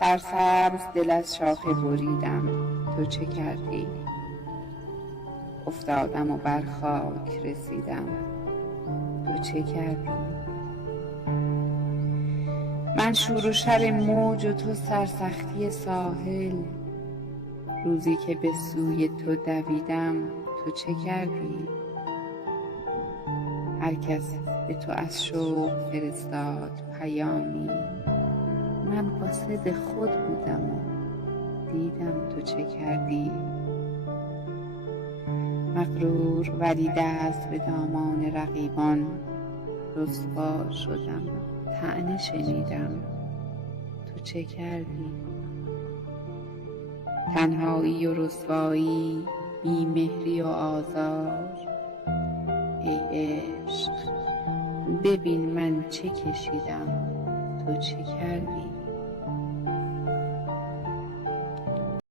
سرسبز دل از شاخه بریدم، تو چه کردی؟ افتادم و بر خاک رسیدم، تو چه کردی؟ من شور و شر موج و تو سرسختی ساحل، روزی که به سوی تو دویدم، تو چه کردی؟ هر کس به تو از شوق فرستاد پیامی، من قاصد خود بودم و دیدم تو چه کردی؟ مغرور ولی دست به دامان رقیبان، رسوا شدم طعنه شنیدم، تو چه کردی؟ تنهایی و رسوایی، بیمهری و آزار، ای عشق ببین من چه کشیدم، تو چه کردی؟